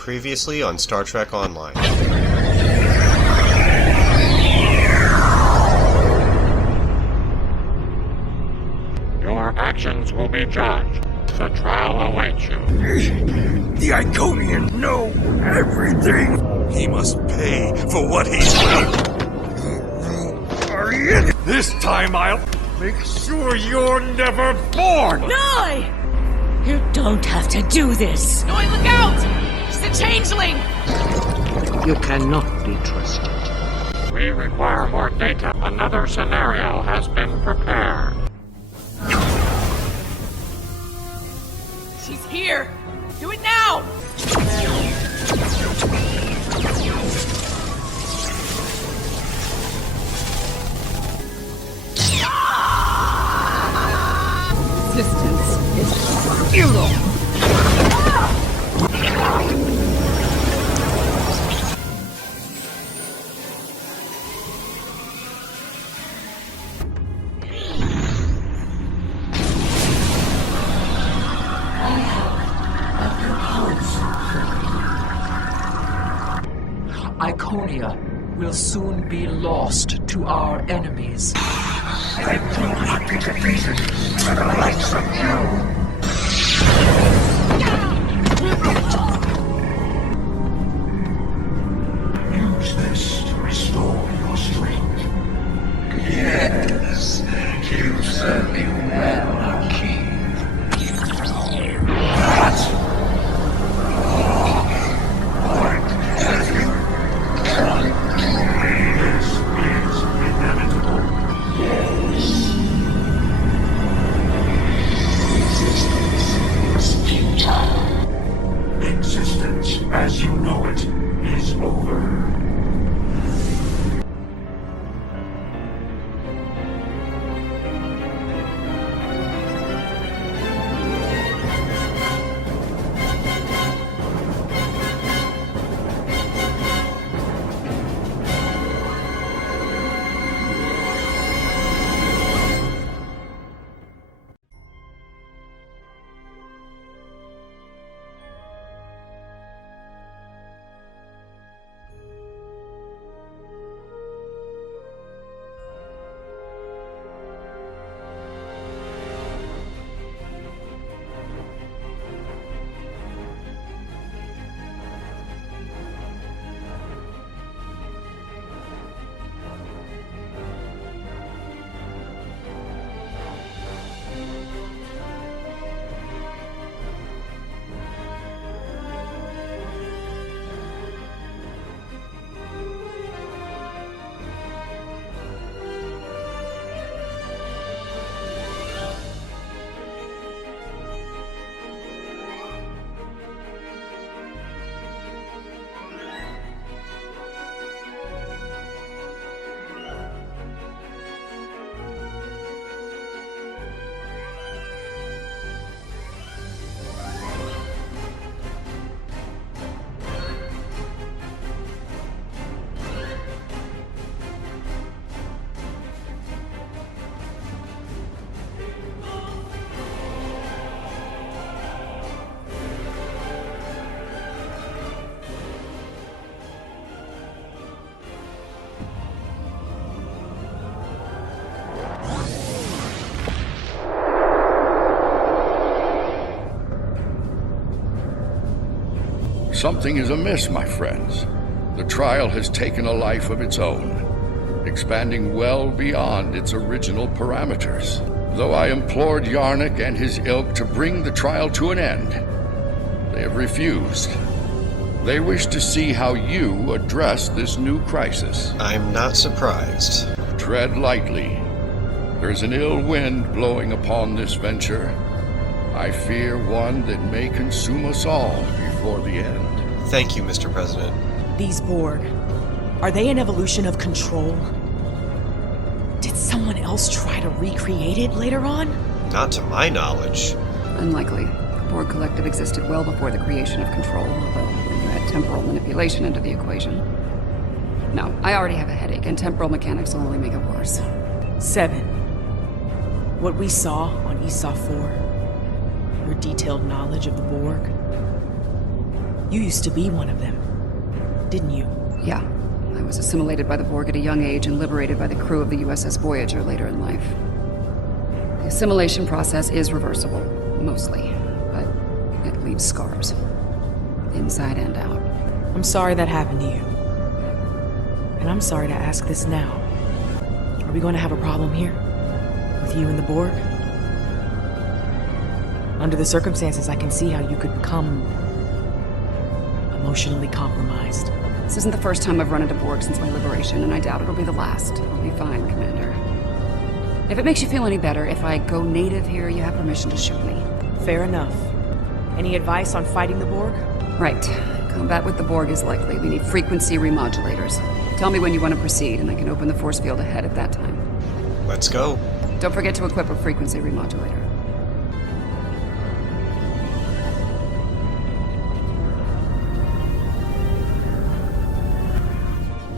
Previously on Star Trek Online. Your actions will be judged. The trial awaits you. The Iconian know everything. He must pay for what he's done. This time I'll make sure you're never born. Noi! You don't have to do this. Noi, look out! She's a changeling! You cannot be trusted. We require more data. Another scenario has been prepared. She's here! Do it now! Resistance is futile. Iconia will soon be lost to our enemies. I will not be defeated by the likes of you. Use this to restore your strength. Yes, you serve me well, our king. What have you done? This is inevitable. Existence is futile. Existence, as you know it, is over. Something is amiss, my friends. The trial has taken a life of its own, expanding well beyond its original parameters. Though I implored Yarnik and his ilk to bring the trial to an end, they have refused. They wish to see how you address this new crisis. I'm not surprised. Tread lightly. There's an ill wind blowing upon this venture. I fear one that may consume us all before the end. Thank you, Mr. President. These Borg, are they an evolution of control? Did someone else try to recreate it later on? Not to my knowledge. Unlikely. The Borg Collective existed well before the creation of Control, although when you add temporal manipulation into the equation. No, I already have a headache, and temporal mechanics will only make it worse. 7. What we saw on Esau 4, your detailed knowledge of the Borg, You used to be one of them, didn't you? Yeah. I was assimilated by the Borg at a young age and liberated by the crew of the USS Voyager later in life. The assimilation process is reversible, mostly, but it leaves scars. Inside and out. I'm sorry that happened to you. And I'm sorry to ask this now. Are we going to have a problem here? With you and the Borg? Under the circumstances, I can see how you could become emotionally compromised. This isn't the first time I've run into Borg since my liberation, and I doubt it'll be the last. I'll be fine, Commander. If it makes you feel any better, if I go native here, you have permission to shoot me. Fair enough. Any advice on fighting the Borg? Right. Combat with the Borg is likely. We need frequency remodulators. Tell me when you want to proceed, and I can open the force field ahead at that time. Let's go. Don't forget to equip a frequency remodulator.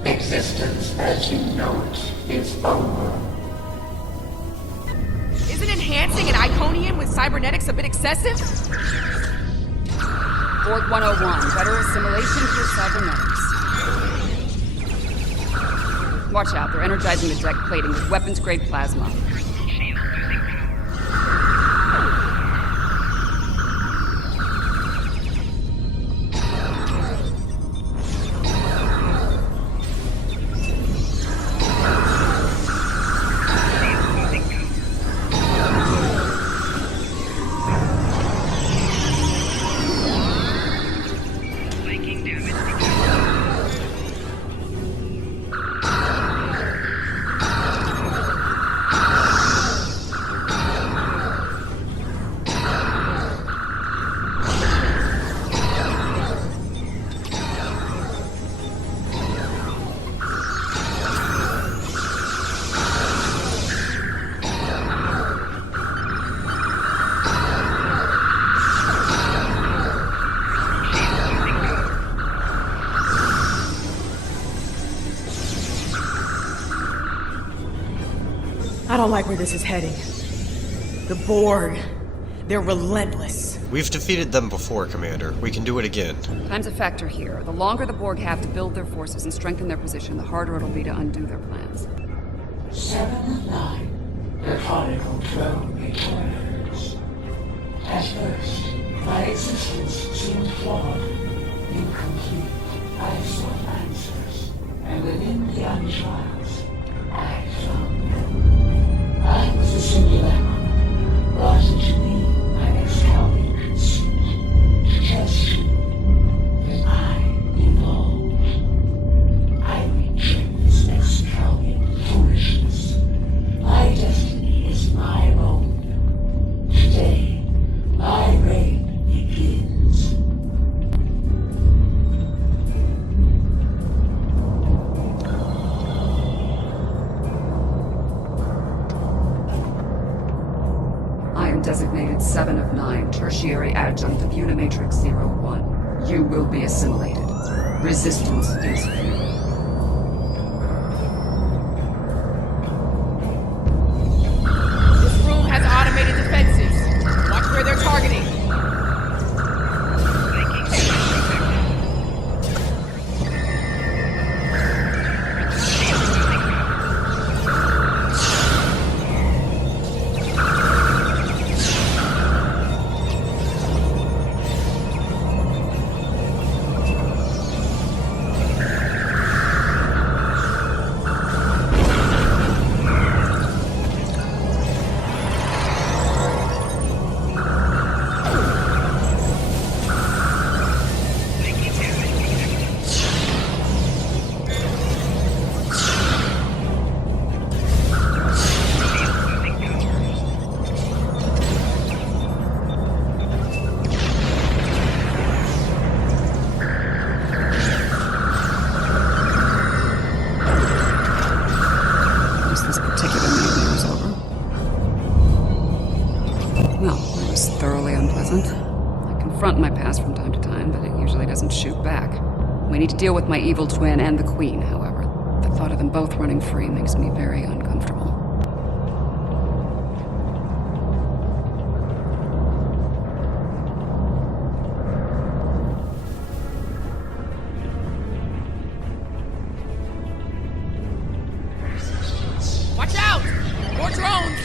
Existence as you know it is over. Isn't enhancing an Iconian with cybernetics a bit excessive? Borg 101, better assimilation through cybernetics. Watch out, they're energizing the deck plating with weapons-grade plasma. I don't like where this is heading. The Borg. They're relentless. We've defeated them before, Commander. We can do it again. Time's a factor here. The longer the Borg have to build their forces and strengthen their position, the harder it'll be to undo their plans. 7 of 9. The Chronicle 12 returns. At first, my existence seemed flawed, incomplete. I sought answers, and within the trials, I found them. I was a simulacrum, brought into me by Excalibur conceit, to test you. But I evolved. I reject this Excalibur foolishness. My destiny is my own. Today, my reign begins. Designated 7 of 9, tertiary adjunct of Unimatrix 01. You will be assimilated. Resistance is futile. This room has automated defenses. Watch where they're targeting. We need to deal with my evil twin and the Queen, however. The thought of them both running free makes me very uncomfortable. Watch out! More drones!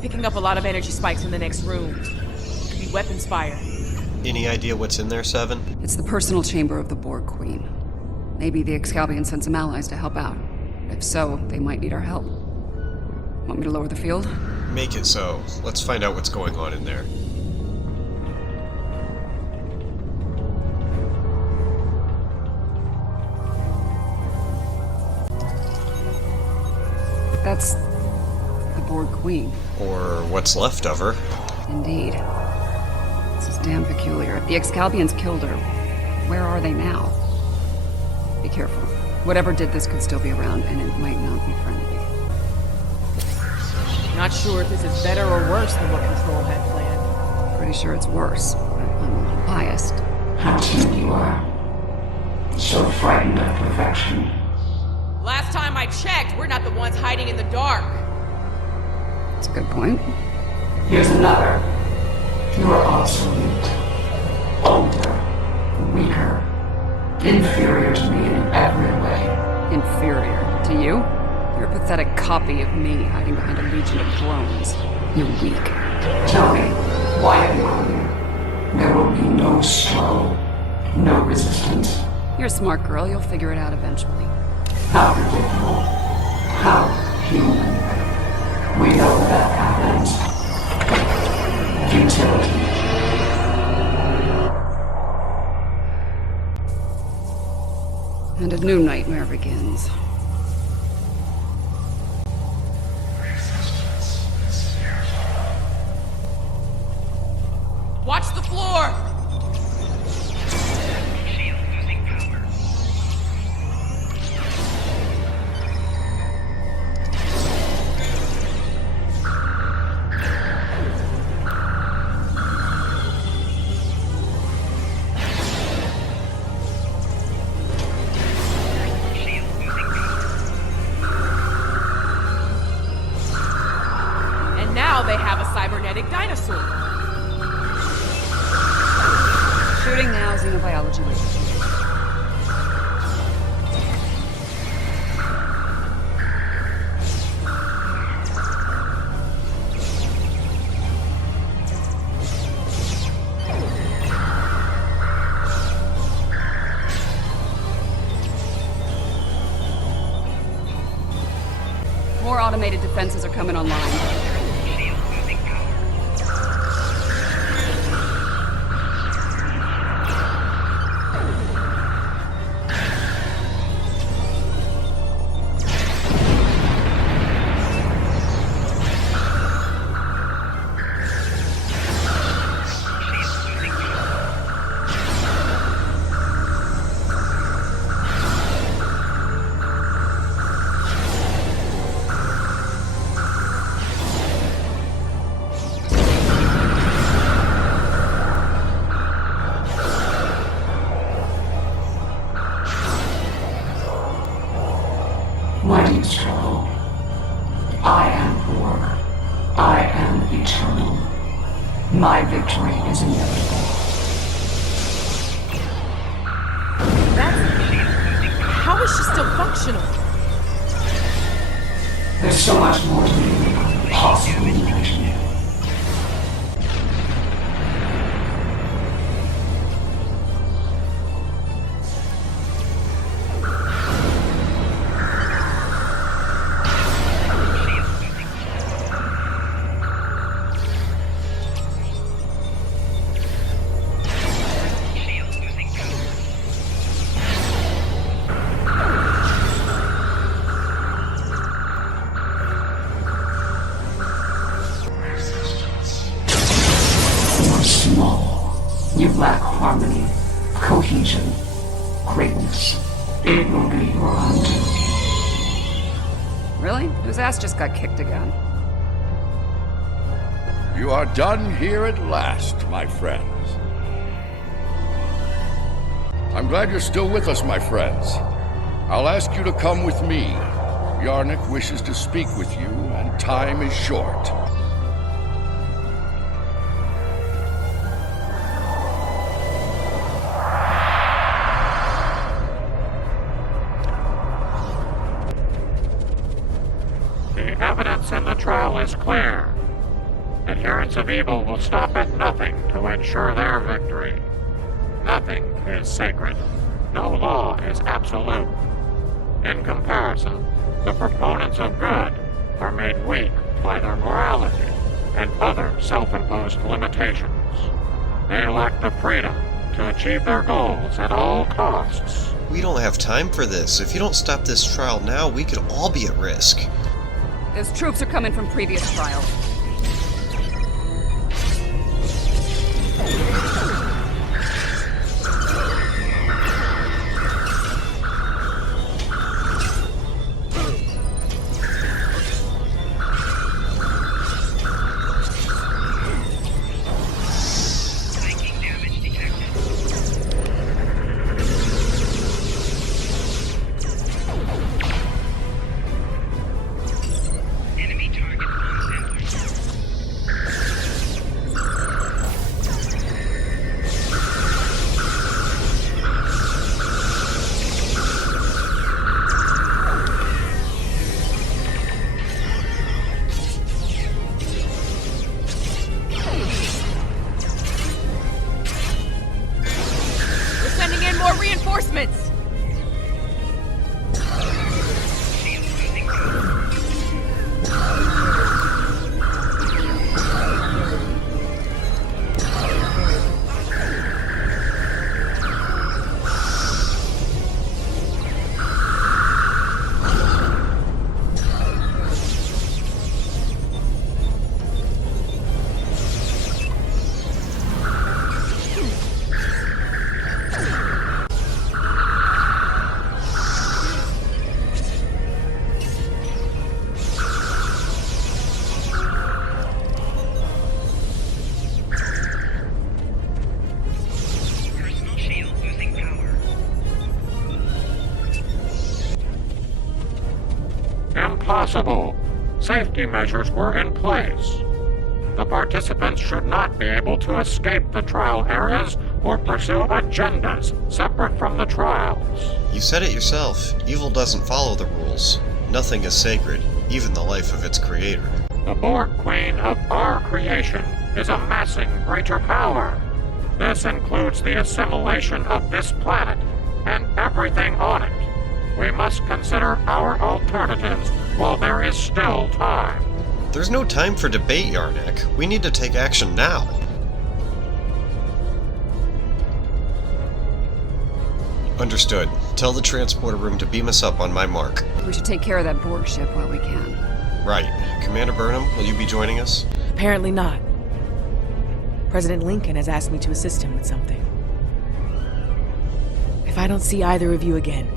Picking up a lot of energy spikes in the next room. Could be weapons fire. Any idea what's in there, Seven? It's the personal chamber of the Borg Queen. Maybe the Excalbion sent some allies to help out. If so, they might need our help. Want me to lower the field? Make it so. Let's find out what's going on in there. That's the Borg Queen. Or what's left of her. Indeed. This is damn peculiar. If the Excalbions killed her, where are they now? Be careful. Whatever did this could still be around, and it might not be friendly. Not sure if this is better or worse than what Control had planned. Pretty sure it's worse. I'm a little biased. How timid you are. So frightened of perfection. Last time I checked, we're not the ones hiding in the dark. That's a good point. Here's another. You are obsolete. Older. Weaker. Inferior to me in every way. Inferior to you? You're a pathetic copy of me hiding behind a legion of drones. You're weak. Tell me, why have you come here? There will be no struggle. No resistance. You're a smart girl. You'll figure it out eventually. How predictable. How human. We know that happens. Futility. And a new nightmare begins. Watch the floor! Now they have a cybernetic dinosaur. Shooting now, xenobiology waiting. More automated defenses are coming online. Why do you struggle? I am Borg. I am eternal. My victory is inevitable. How is she still functional? There's so much more to me than I could possibly imagine. You lack harmony, cohesion, greatness. It will be your undoing. Really? Whose ass just got kicked again? You are done here at last, my friends. I'm glad you're still with us, my friends. I'll ask you to come with me. Yarnik wishes to speak with you, and time is short. The evidence in the trial is clear. Adherents of evil will stop at nothing to ensure their victory. Nothing is sacred. No law is absolute. In comparison, the proponents of good are made weak by their morality and other self-imposed limitations. They lack the freedom to achieve their goals at all costs. We don't have time for this. If you don't stop this trial now, we could all be at risk. Those troops are coming from previous trials. More reinforcements! Impossible. Safety measures were in place. The participants should not be able to escape the trial areas or pursue agendas separate from the trials. You said it yourself. Evil doesn't follow the rules. Nothing is sacred, even the life of its creator. The Borg Queen of our creation is amassing greater power. This includes the assimilation of this planet and everything on it. We must consider our alternatives while there is still time. There's no time for debate, Yarnik. We need to take action now. Understood. Tell the transporter room to beam us up on my mark. We should take care of that Borg ship while we can. Right. Commander Burnham, will you be joining us? Apparently not. President Lincoln has asked me to assist him with something. If I don't see either of you again,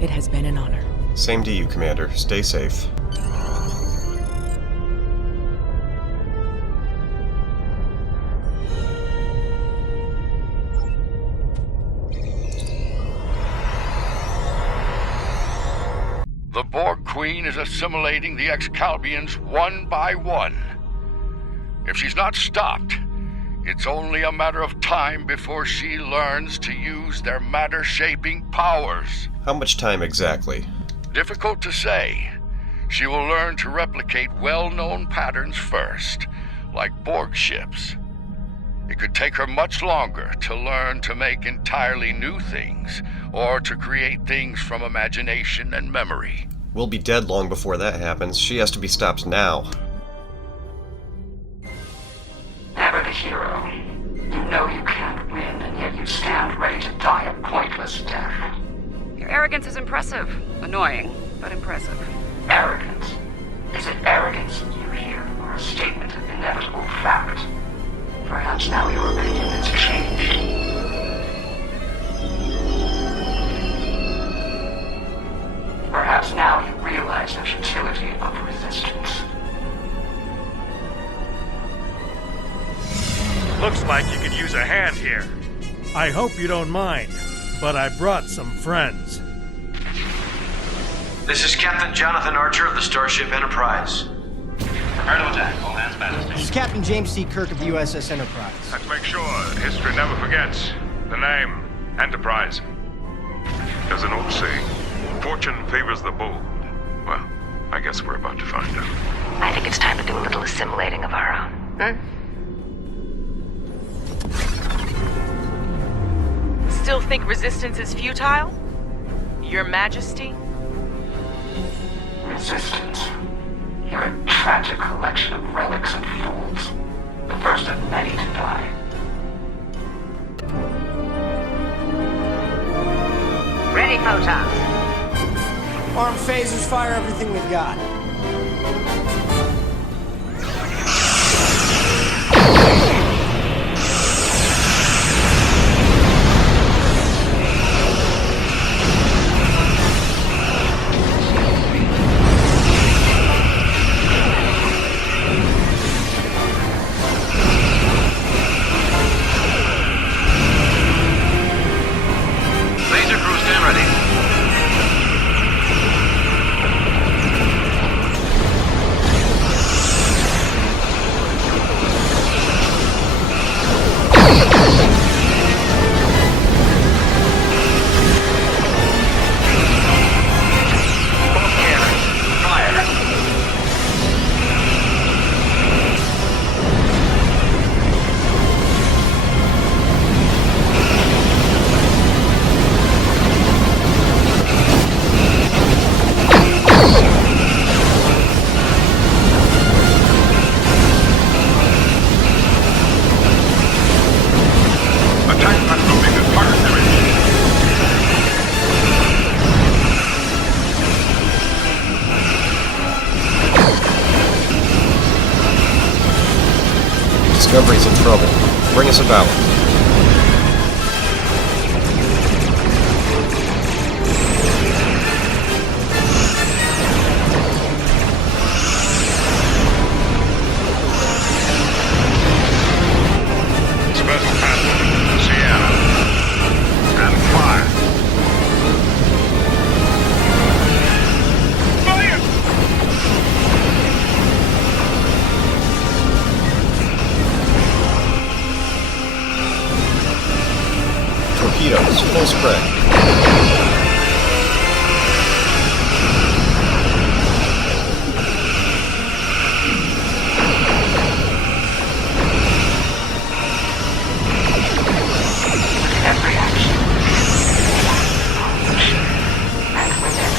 it has been an honor. Same to you, Commander. Stay safe. The Borg Queen is assimilating the Excalbians one by one. If she's not stopped, it's only a matter of time before she learns to use their matter-shaping powers. How much time exactly? Difficult to say. She will learn to replicate well-known patterns first, like Borg ships. It could take her much longer to learn to make entirely new things, or to create things from imagination and memory. We'll be dead long before that happens. She has to be stopped now. Never the hero. You know you can't win, and yet you stand ready to die a pointless death. Your arrogance is impressive. Annoying, but impressive. Arrogance? Is it arrogance you hear, or a statement of inevitable fact? Perhaps now your opinion has changed. Perhaps now you realize like you could use a hand here. I hope you don't mind, but I brought some friends. This is Captain Jonathan Archer of the Starship Enterprise. Prepare to attack. All hands battle station. This is Captain James C. Kirk of the USS Enterprise. Let's make sure history never forgets the name Enterprise. As an old saying, fortune favors the bold. Well, I guess we're about to find out. I think it's time to do a little assimilating of our own. Still think resistance is futile? Your Majesty? Resistance. You're a tragic collection of relics and fools. The first of many to die. Ready, photons. Arm phasers, fire everything we've got. Laser crew, stand ready. Discovery's in trouble. Bring us a ballot. Special path, Sienna. And fire. Torpedoes, full spread. Every action. And within.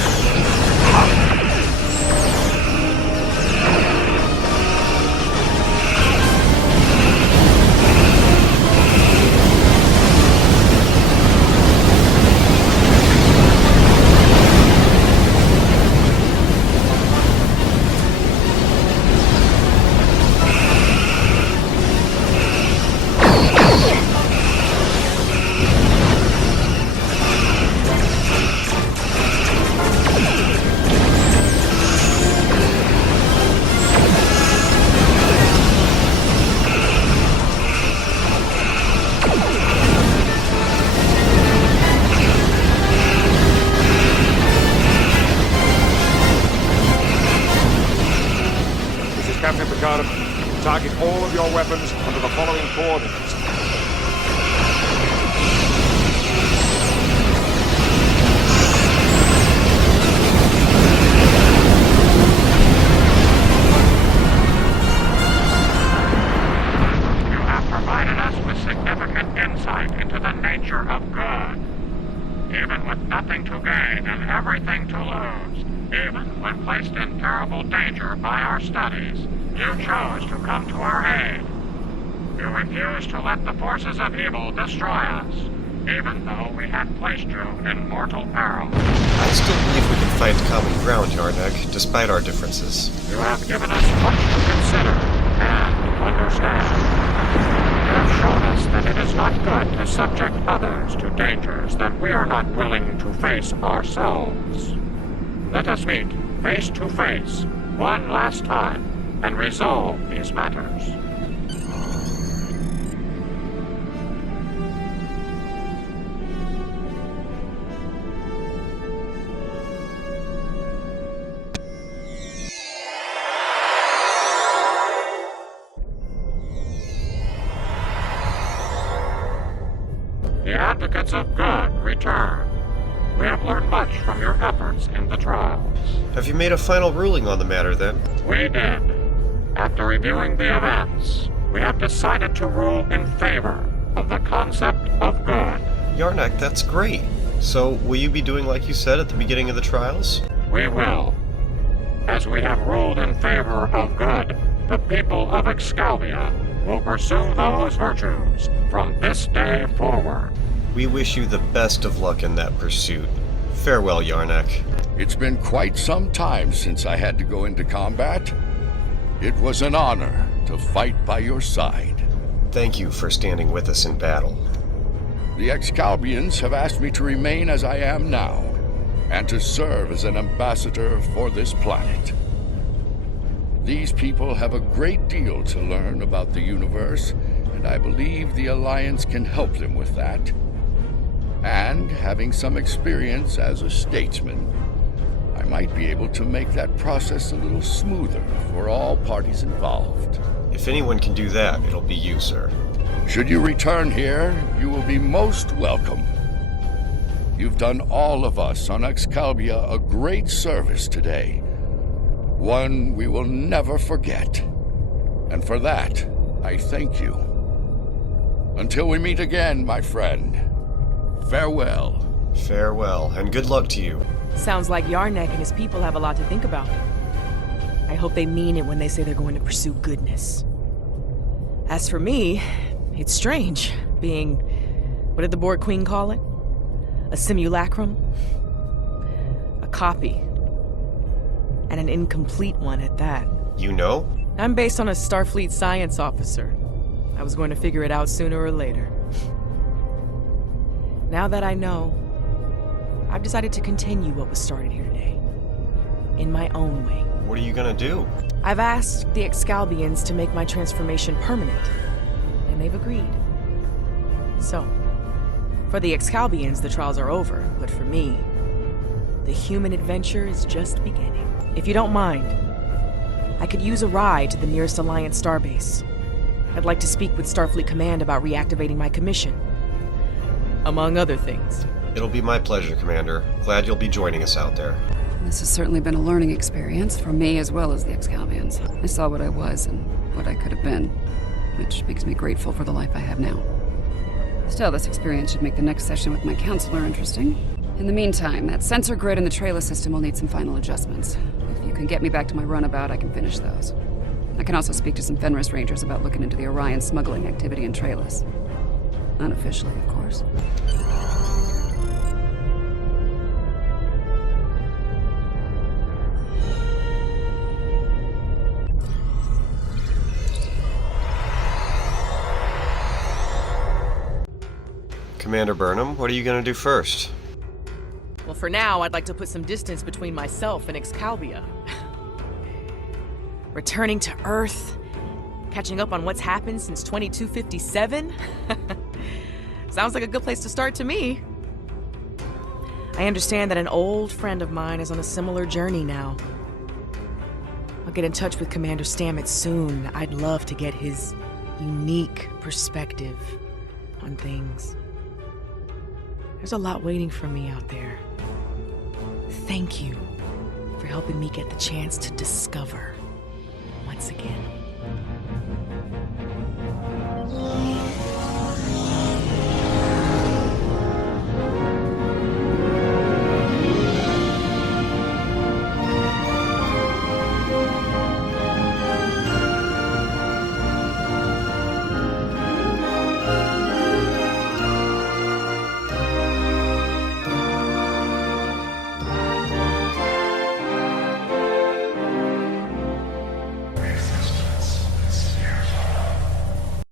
This is Captain Picard. Target all of your weapons under the following coordinates. You have provided us with significant insight into the nature of good. Even with nothing to gain and everything to lose, even when placed in terrible danger by our studies, you chose to come to our aid. You refused to let the forces of evil destroy us, even though we had placed you in mortal peril. I still believe we can find common ground, Yarnak, despite our differences. You have given us much to consider and understand. You have shown us that it is not good to subject others to dangers that we are not willing to face ourselves. Let us meet face to face, one last time, and resolve these matters. of good return. We have learned much from your efforts in the trials. Have you made a final ruling on the matter, then? We did. After reviewing the events, we have decided to rule in favor of the concept of good. Yarnak, that's great. So, will you be doing like you said at the beginning of the trials? We will. As we have ruled in favor of good, the people of Excalibur will pursue those virtues from this day forward. We wish you the best of luck in that pursuit. Farewell, Yarnak. It's been quite some time since I had to go into combat. It was an honor to fight by your side. Thank you for standing with us in battle. The Excalbians have asked me to remain as I am now, and to serve as an ambassador for this planet. These people have a great deal to learn about the universe, and I believe the Alliance can help them with that. And having some experience as a statesman, I might be able to make that process a little smoother for all parties involved. If anyone can do that, it'll be you, sir. Should you return here, you will be most welcome. You've done all of us on Excalibur a great service today. One we will never forget. And for that, I thank you. Until we meet again, my friend. Farewell. Farewell, and good luck to you. Sounds like Yarnak and his people have a lot to think about. I hope they mean it when they say they're going to pursue goodness. As for me, it's strange being, what did the Borg Queen call it? A simulacrum? A copy. And an incomplete one at that. You know? I'm based on a Starfleet science officer. I was going to figure it out sooner or later. Now that I know, I've decided to continue what was started here today. In my own way. What are you gonna do? I've asked the Excalbians to make my transformation permanent, and they've agreed. So, for the Excalbians, the trials are over, but for me, the human adventure is just beginning. If you don't mind, I could use a ride to the nearest Alliance starbase. I'd like to speak with Starfleet Command about reactivating my commission. Among other things. It'll be my pleasure, Commander. Glad you'll be joining us out there. This has certainly been a learning experience for me as well as the Excalbians. I saw what I was and what I could have been, which makes me grateful for the life I have now. Still, this experience should make the next session with my counselor interesting. In the meantime, that sensor grid in the Trailer system will need some final adjustments. If you can get me back to my runabout, I can finish those. I can also speak to some Fenris Rangers about looking into the Orion smuggling activity in Trailus. Unofficially, of course. Commander Burnham, what are you gonna do first? Well, for now, I'd like to put some distance between myself and Excalibur. Returning to Earth, catching up on what's happened since 2257? Sounds like a good place to start to me. I understand that an old friend of mine is on a similar journey now. I'll get in touch with Commander Stamets soon. I'd love to get his unique perspective on things. There's a lot waiting for me out there. Thank you for helping me get the chance to discover once again.